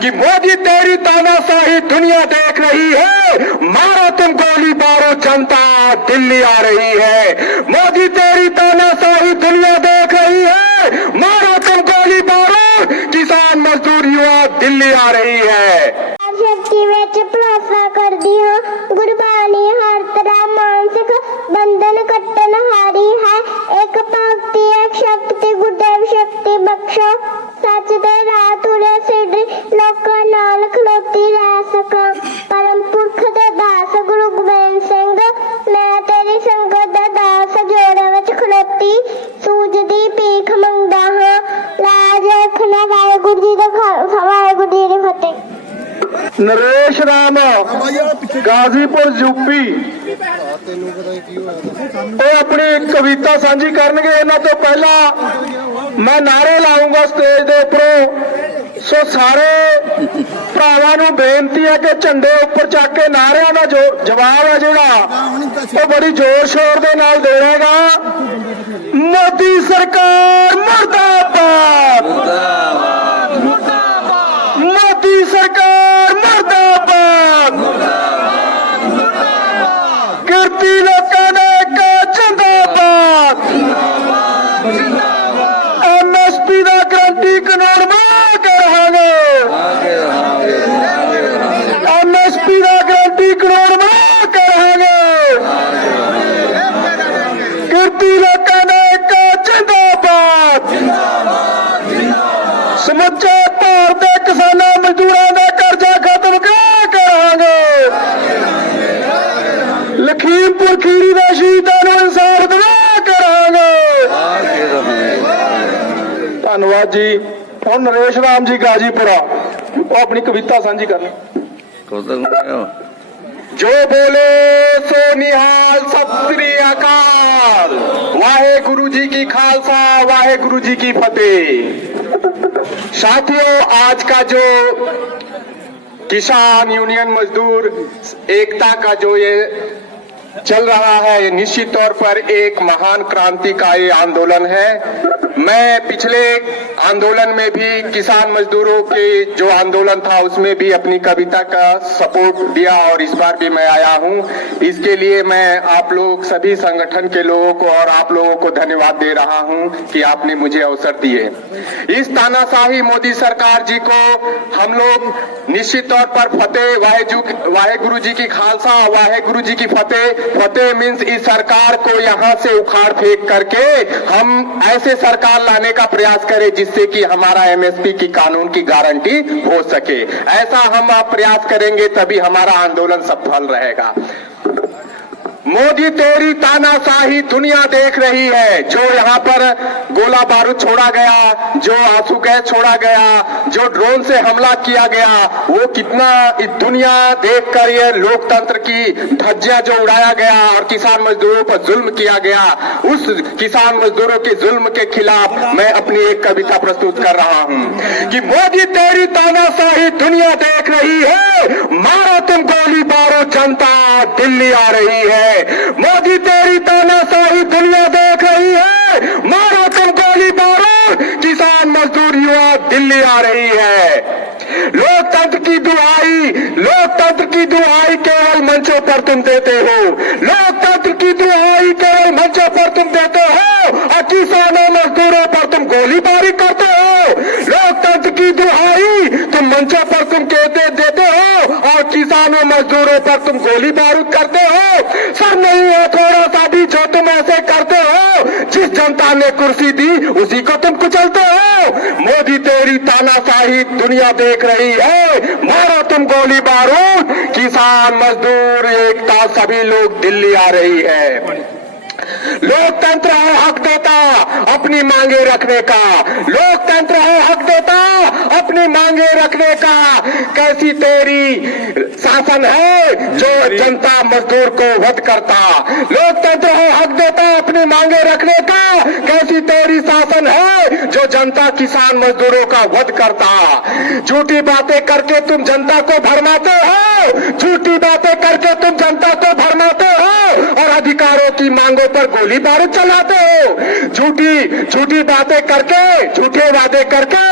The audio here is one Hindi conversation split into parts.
कि मोदी तेरी तानाशाही दुनिया देख रही है, मारो तुम गोली मारो जनता दिल्ली आ रही है। मोदी तेरी तानाशाही दुनिया देख रही है, मारो तुम गोली मारो किसान मजदूर युवा दिल्ली आ रही है। शक्ति ਵਿੱਚ ਭਰੋਸਾ ਕਰਦੀ ਹਾਂ, ਗੁਰਬਾਣੀ ਹਰ ਤਰ੍ਹਾਂ ਮਾਨਸਿਕ ਬੰਧਨ ਕੱਟਣ ਹਾਰੀ ਹੈ। ਇੱਕ ਭਗਤੀ ਇੱਕ ਸ਼ਕਤੀ ਗੁਰਦੇਵ ਸ਼ਕਤੀ ਬਖਸ਼ੋ, ਸੱਚ ਦੇ ਰਾਹ ਤੁਰੇ ਸਿੱਧੀ ਲੋਕਾਂ ਨਾਲ ਖਲੋਤੀ ਰਹਿ ਸਕਾਂ। ਪਰਮ ਪੁਰਖ ਦੇ ਦਾਸ ਗੁਰੂ ਗੋਬਿੰਦ ਸਿੰਘ, ਮੈਂ ਤੇਰੀ ਸੰਗਤ ਦਾ ਦਾਸ ਜੋੜਾਂ ਵਿੱਚ ਖਲੋਤੀ ਸੂਝਦੀ ਭੀਖ ਮੰਗਦਾ ਹਾਂ। ਲਾਜ ਰੱਖਣਾ ਵਾਹਿਗੁਰੂ ਜੀ ਦਾ ਖਾਲਸਾ ਵਾਹਿਗੁਰੂ ਜੀ ਦੀ ਫਤਿਹ। नरेश राम गाजीपुर यूपी अपनी कविता साझी करनगे। इन्हां तो पहला मैं नारे लाऊंगा स्टेज दे उपरों। सो सारे भरावां नूं बेनती है कि झंडे उपर चक के नारियां दा जो जवाब है जिहड़ा वो बड़ी जोर शोर दे नाल देगा। मोदी सरकार मुर्दाबाद, मोदी सरकार मुर्दाबाद, किरती लोकां ने जिंदाबाद, एमएसपी का गारंटी कानून बना के रहांगे, एमएसपी का गारंटी कानून बना के रहांगे, किरती लोकां ने जिंदाबाद, समुचे भारत के किसानों मजदूरों का कर्जा खत्म करा करांगे, लखीमपुर खीरी का शहीदां नूं इंसाफ दिला करांगे। धन्यवाद जी। हुण नरेश राम जी गाजीपुरा वो अपनी कविता साझी करनी। जो बोले सो निहाल सत श्री अकाल, वाहे गुरु जी की खालसा वाहे गुरु जी की फतेह। साथियों, आज का जो किसान यूनियन मजदूर एकता का जो ये चल रहा है, ये निश्चित तौर पर एक महान क्रांति का ये आंदोलन है। मैं पिछले आंदोलन में भी किसान मजदूरों के जो आंदोलन था उसमें भी अपनी कविता का सपोर्ट दिया और इस बार भी मैं आया हूं। इसके लिए मैं आप लोग सभी संगठन के लोगों को और आप लोगों को धन्यवाद दे रहा हूं कि आपने मुझे अवसर दिए। इस तानाशाही मोदी सरकार जी को हम लोग निश्चित तौर पर फतेह वाहेगुरु जी की खालसा वाहेगुरु जी की फतेह। फतेह मीन्स इस सरकार को यहाँ से उखाड़ फेंक करके हम ऐसे सरकार लाने का प्रयास करें जिससे कि हमारा एमएसपी की कानून की गारंटी हो सके। ऐसा हम आप प्रयास करेंगे तभी हमारा आंदोलन सफल रहेगा। मोदी तेरी तानाशाही दुनिया देख रही है। जो यहाँ पर गोला बारूद छोड़ा गया, जो आंसू गैस छोड़ा गया, जो ड्रोन से हमला किया गया, वो कितना इस दुनिया देखकर ये लोकतंत्र की धज्जियां जो उड़ाया गया और किसान मजदूरों पर जुल्म किया गया, उस किसान मजदूरों के जुल्म के खिलाफ मैं अपनी एक कविता प्रस्तुत कर रहा हूँ कि मोदी तेरी तानाशाही दुनिया देख रही है, मारो तुम गोली मारो जनता दिल्ली आ रही है। मोदी तेरी तानाशाही दुनिया देख रही है, मारो तुम गोली मारो किसान मजदूर युवा दिल्ली आ रही है। लोकतंत्र की दुहाई केवल मंचों पर तुम देते हो, लोकतंत्र की दुहाई केवल मंचों पर तुम देते हो और किसानों मजदूरों पर तुम गोलीबारी करते हो। लोकतंत्र की दुहाई तुम मंचों पर तुम कहते देते हो और किसानों मजदूरों पर तुम गोली बारूद करते हो। सर नहीं है थोड़ा सा भी जो तुम ऐसे करते हो, जिस जनता ने कुर्सी दी उसी को तुम कुचलते हो। मोदी तेरी तानाशाही दुनिया देख रही है, मारो तुम गोली बारूद किसान मजदूर एकता सभी लोग दिल्ली आ रही है। लोकतंत्र है हक देता अपनी मांगे रखने का, लोकतंत्र है हक देता अपनी मांगे रखने का। कैसी तेरी शासन है जो जनता मजदूर को वध करता। लोकतंत्र है हक देता अपनी मांगे रखने का, कैसी तेरी शासन है जो जनता किसान मजदूरों का वध करता। झूठी बातें करके तुम जनता को भरमाते हो, झूठी बातें करके तुम जनता को भरमाते हो और अधिकारों की मांगों पर गोली बारूद चलाते हो। झूठी बातें करके, झूठे वादे करके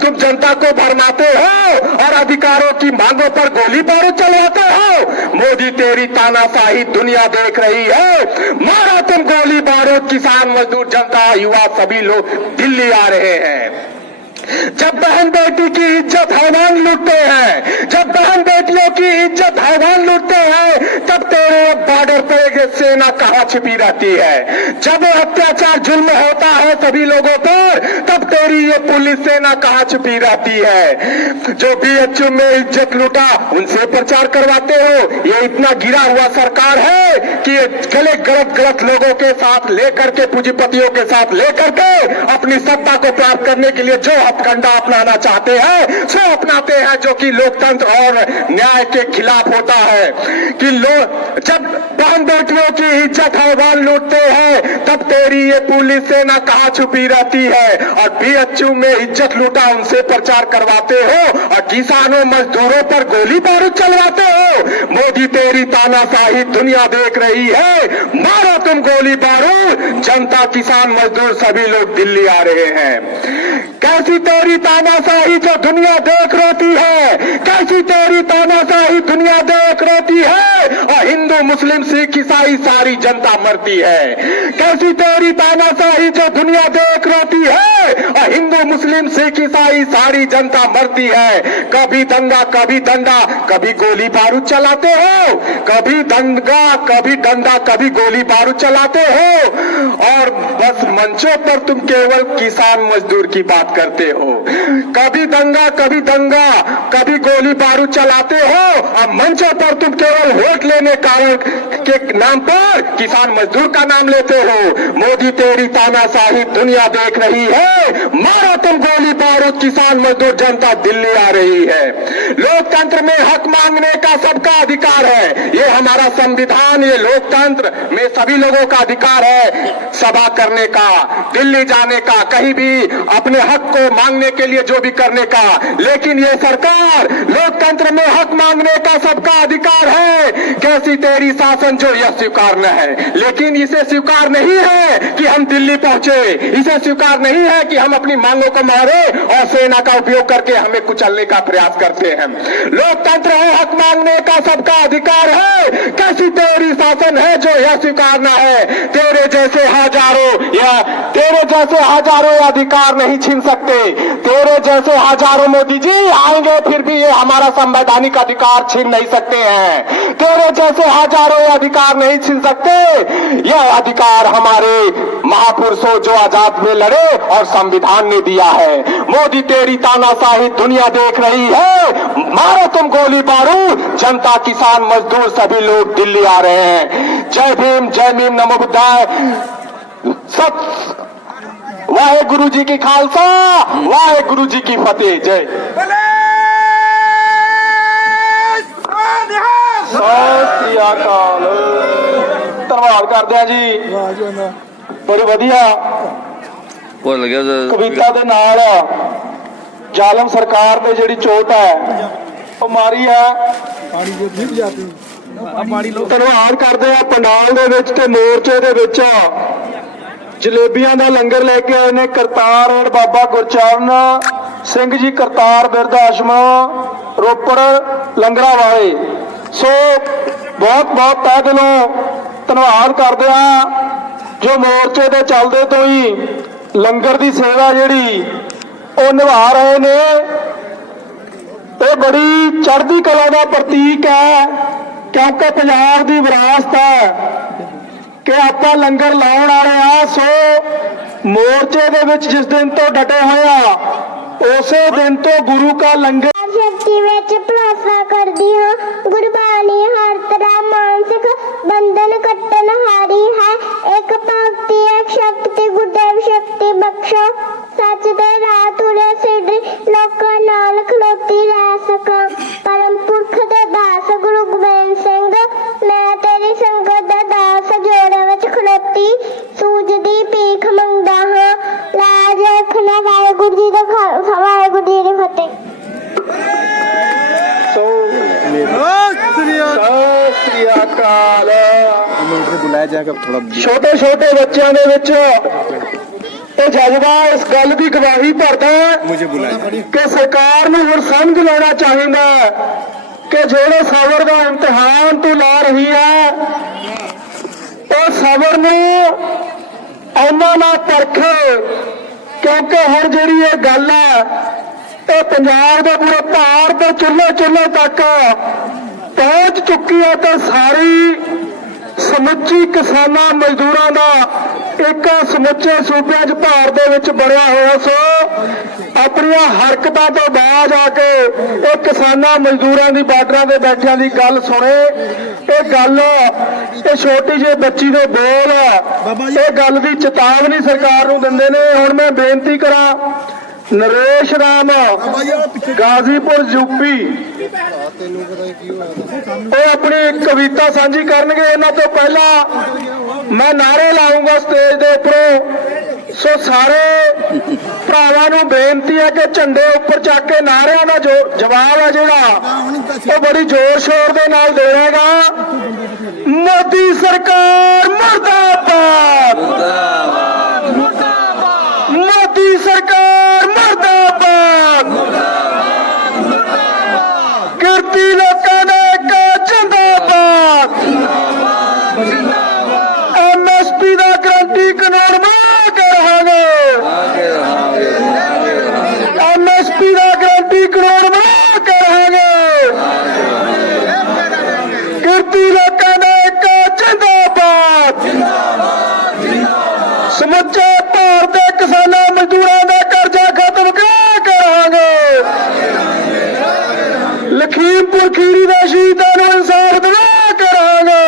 तुम जनता को भरमाते हो और अधिकारों की मांगों पर गोली बारूद चलाते हो। मोदी तेरी तानाशाही दुनिया देख रही है, मारा तुम गोली बारूद, किसान मजदूर जनता युवा सभी लोग दिल्ली आ रहे हैं। जब बहन बेटी की इज्जत हैवान लूटते हैं, जब बहन बेटियों की इज्जत हैवान लूटते हैं, तब तेरे बॉर्डर पे सेना कहां छिपी रहती है। जब अत्याचार जुल्म होता है सभी लोगों पर, तब तेरी ये पुलिस सेना कहां छिपी रहती है। जो बीएचयू में इज्जत लूटा उनसे प्रचार करवाते हो। ये इतना गिरा हुआ सरकार है कि गलत लोगों के साथ लेकर के, पूंजीपतियों के साथ लेकर के अपनी सत्ता को प्राप्त करने के लिए जो हथकंडा अपनाना चाहते हैं सो अपनाते हैं, जो कि लोकतंत्र और न्याय के खिलाफ होता है। कि जब बहन बेटियों की इज्जत हैवान लूटते हैं तब तेरी ये पुलिस सेना कहां छुपी रहती है। और बीएचयू में इज्जत लूटा उनसे प्रचार करवाते हो और किसानों मजदूरों पर गोली बारूद चलवाते हो। मोदी तेरी तानाशाही दुनिया देख रही है, मारो तुम गोली बारूद, जनता किसान मजदूर सभी लोग दिल्ली आ रहे हैं। कैसी तेरी तानाशाही जो दुनिया देख रोती है, कैसी तेरी तानाशाही दुनिया देख रोती है और हिंदू मुस्लिम सिख ईसाई सारी जनता मरती है। कैसी तेरी तानाशाही जो दुनिया देख रोती है और हिंदू मुस्लिम सिख ईसाई सारी जनता मरती है। कभी दंगा कभी डंडा, कभी गोली बारूद चलाते हो, कभी दंगा कभी डंडा कभी गोली बारूद चलाते हो और बस मंचों पर तुम केवल किसान मजदूर की बात करते हो। कभी दंगा कभी गोली बारूद चलाते हो और मंचों पर तुम केवल वोट लेने कारण के नाम पर किसान मजदूर का नाम लेते हो। मोदी तेरी तानाशाही दुनिया देख रही है, मारो तुम गोली बारूद, किसान मजदूर जनता दिल्ली आ रही है। लोकतंत्र में हक मांगने का सबका अधिकार है, ये हमारा संविधान, ये लोकतंत्र में सभी लोगों का अधिकार है सभा करने का, दिल्ली जाने का, कहीं भी अपने हक को मांगने के लिए जो भी करने का। लेकिन ये सरकार, लोकतंत्र में हक मांगने का सबका अधिकार है, कैसी तेरी शासन जो यह स्वीकार न है। लेकिन इसे स्वीकार नहीं है कि हम दिल्ली पहुंचे, इसे स्वीकार नहीं है कि हम अपनी मांगों को मारे और सेना का उपयोग करके हमें कुचलने का प्रयास करते हैं। लोकतंत्र है, हक मांगने का सबका अधिकार है, कैसी तेरी शासन है जो यह स्वीकारना है। तेरे जैसे हजारों अधिकार नहीं छीन सकते, तेरे जैसे हजारों मोदी जी आएंगे फिर भी ये हमारा संवैधानिक अधिकार छीन नहीं सकते हैं। तेरे जैसे हजारों अधिकार नहीं छीन सकते, यह अधिकार हमारे महापुरुषों जो आजाद में लड़े और संविधान ने दिया है। मोदी तेरी तानाशाही दुनिया देख रही है, मारो तुम गोली बारूद, जनता किसान मजदूर सभी लोग दिल्ली आ रहे हैं। जय भीम, जय भीम, नमो बुद्धाय। सत वाहे गुरु जी की खालसा, वाहे गुरु जी की फतेह। जय ਸਤਿ ਅਕਾਲ। ਧੰਨਵਾਦ ਕਰਦੇ ਆ ਜੀ, ਬੜੀ ਵਧੀਆ ਭੁੱਲ ਗਿਆ ਕਵਿਤਾ ਦੇ ਨਾਲ ਜ਼ਾਲਮ ਸਰਕਾਰ ਦੇ ਜਿਹੜੀ ਚੋਟ ਹੈ ਉਹ ਮਾਰੀ ਹੈ। ਧੰਨਵਾਦ ਕਰਦੇ ਆ ਪੰਡਾਲ ਦੇ ਵਿੱਚ ਤੇ ਮੋਰਚੇ ਦੇ ਵਿੱਚ ਜਲੇਬੀਆਂ ਦਾ ਲੰਗਰ ਲੈ ਕੇ ਆਏ ਨੇ ਕਰਤਾਰ ਔਰ ਬਾਬਾ ਗੁਰਚਰਨ ਸਿੰਘ ਜੀ, ਕਰਤਾਰ ਬਿਰਧ ਆਸ਼ਰਮ ਰੋਪੜ ਲੰਗਰਾਂ ਵਾਲੇ। ਸੋ ਬਹੁਤ ਬਹੁਤ ਤਹਿ ਦਿਲੋਂ ਧੰਨਵਾਦ ਕਰਦੇ ਆ ਜੋ ਮੋਰਚੇ ਦੇ ਚੱਲਦੇ ਤੋਂ ਹੀ ਲੰਗਰ ਦੀ ਸੇਵਾ ਜਿਹੜੀ ਉਹ ਨਿਭਾ ਰਹੇ ਨੇ। ਇਹ ਬੜੀ ਚੜ੍ਹਦੀ ਕਲਾ ਦਾ ਪ੍ਰਤੀਕ ਹੈ ਕਿਉਂਕਿ ਪੰਜਾਬ ਦੀ ਵਿਰਾਸਤ ਹੈ ਕਿ ਆਪਾਂ ਲੰਗਰ ਲਾਉਣ ਵਾਲੇ ਆ। ਸੋ ਮੋਰਚੇ ਦੇ ਵਿੱਚ ਜਿਸ ਦਿਨ ਤੋਂ ਡਟੇ ਹੋਏ ਆ ਉਸੇ ਦਿਨ ਤੋਂ ਗੁਰੂ ਕਾ ਲੰਗਰ शक्ति ਵਿੱਚ ਭਰੋਸਾ ਕਰਦੀ ਹਾਂ। ਗੁਰਬਾਣੀ ਹਰ ਤਰ੍ਹਾਂ ਮਾਨਸਿਕ ਬੰਧਨ ਕੱਟਣ ਹਾਰੀ ਹੈ। ਇੱਕ ਭਗਤੀ ਇੱਕ ਸ਼ਕਤੀ ਗੁਰਦੇਵ ਸ਼ਕਤੀ ਬਖਸ਼ੋ। ਸੱਚ ਦੇ ਰਾਹ ਤੁਰੇ ਸਿੱਧੀ ਲੋਕਾਂ ਨਾਲ ਖਲੋਤੀ ਰਹਿ ਸਕਾਂ। ਪਰਮ ਪੁਰਖ ਦੇ ਸਤਿ ਸ੍ਰੀ ਅਕਾਲ। बुलाया जाएगा थोड़ा ਛੋਟੇ ਛੋਟੇ ਬੱਚਿਆਂ ਦੇ ਵਿੱਚ ਇਹ ਜਜ਼ਬਾ ਇਸ ਗੱਲ ਦੀ ਗਵਾਹੀ ਭਰਦਾ ਹੈ मुझे बुलाया ਕਿ ਸਰਕਾਰ ਨੂੰ ਹੁਣ ਸਮਝ ਲੈਣਾ ਚਾਹੀਦਾ ਹੈ ਕਿ ਜਿਹੜੇ ਸਬਰ ਦਾ ਇਮਤਿਹਾਨ ਤੂੰ ਲਾ ਰਹੀ ਹੈ ਉਹ ਸਬਰ ਨੂੰ ਉਹਨਾਂ ਨਾਲ ਪਰਖੇ, ਕਿਉਂਕਿ ਹੁਣ ਜਿਹੜੀ ਇਹ ਗੱਲ ਹੈ ਇਹ ਪੰਜਾਬ ਦੇ ਪੂਰੇ ਭਾਰਤ ਦੇ ਚੁੱਲ੍ਹੇ ਚੁੱਲ੍ਹੇ ਤੱਕ ਪਹੁੰਚ ਚੁੱਕੀ ਹੈ ਤੇ ਸਾਰੀ ਸਮੁੱਚੀ ਕਿਸਾਨਾਂ ਮਜ਼ਦੂਰਾਂ ਦਾ ਇੱਕ ਸਮੁੱਚੇ ਸੂਬਿਆਂ 'ਚ ਭਾਰਤ ਦੇ ਵਿੱਚ ਬਣਿਆ ਹੋਇਆ ਸੋ ਆਪਣੀਆਂ ਹਰਕਤਾਂ ਤੋਂ ਬਾਅਦ ਆ ਕੇ ਇਹ ਕਿਸਾਨਾਂ ਮਜ਼ਦੂਰਾਂ ਦੀ ਬਾਰਡਰਾਂ ਦੇ ਬੈਠਿਆਂ ਦੀ ਗੱਲ ਸੁਣੇ। ਇਹ ਗੱਲ ਇਹ ਛੋਟੀ ਜਿਹੀ ਬੱਚੀ ਦੇ ਬੋਲ ਇਹ ਗੱਲ ਦੀ ਚੇਤਾਵਨੀ ਸਰਕਾਰ ਨੂੰ ਦਿੰਦੇ ਨੇ। ਹੁਣ ਮੈਂ ਬੇਨਤੀ ਕਰਾਂ ਨਰੇਸ਼ ਰਾਮ ਗਾਜ਼ੀਪੁਰ ਯੂਪੀ ਉਹ ਆਪਣੀ ਕਵਿਤਾ ਸਾਂਝੀ ਕਰਨਗੇ। ਇਹਨਾਂ ਤੋਂ ਪਹਿਲਾਂ ਮੈਂ ਨਾਰੇ ਲਾਉਂਗਾ ਸਟੇਜ ਦੇ ਉੱਪਰੋਂ। ਸੋ ਸਾਰੇ ਭਰਾਵਾਂ ਨੂੰ ਬੇਨਤੀ ਹੈ ਕਿ ਝੰਡੇ ਉੱਪਰ ਚੱਕ ਕੇ ਨਾਰਿਆਂ ਦਾ ਜੋ ਜਵਾਬ ਹੈ ਜਿਹੜਾ ਉਹ ਬੜੀ ਜ਼ੋਰ ਸ਼ੋਰ ਦੇ ਨਾਲ ਦੇਵੇਗਾ। ਮੋਦੀ ਸਰਕਾਰ ਮੁਰਦਾਬਾਦ, ਮੋਦੀ ਸਰਕਾਰ ਮੁਰਦਾਬਾਦ, ਕਿਰਤੀ ਲੋਕਾਂ ਦਾ ਇੱਕ ਜਿੰਦਾਬਾਦ, MSP ਦਾ ਗਰੰਟੀ ਕਾਨੂੰਨ ਬਣਾ ਕੇ ਰਹਾਂਗੇ, MSP ਦਾ ਗਰੰਟੀ ਕਾਨੂੰਨ ਬਣਾ ਕੇ ਰਹਾਂਗੇ, ਕਿਰਤੀ ਲੋਕਾਂ ਦਾ ਇੱਕ ਜਿੰਦਾਬਾਦ, ਸਮੁੱਚੇ ਭਾਰਤ ਦੇ ਕਿਸਾਨਾਂ ਮਜ਼ਦੂਰਾਂ ਦਾ ਕਰਜ਼ਾ ਖਤਮ ਕਰਾ ਕੇ ਰਹਾਂਗੇ, ਲਖੀਮਪੁਰ ਖੀਰੀ ਦੇ ਸ਼ਹੀਦਾਂ ਨੂੰ ਇਨਸਾਫ ਦਿਵਾ ਕੇ ਰਹਾਂਗੇ।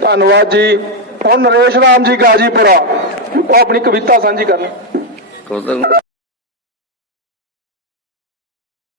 ਧੰਨਵਾਦ ਜੀ। ਹੁਣ ਨਰੇਸ਼ ਰਾਮ ਜੀ ਗਾਜੀਪੁਰਾ ਉਹ ਆਪਣੀ ਕਵਿਤਾ ਸਾਂਝੀ ਕਰਨ।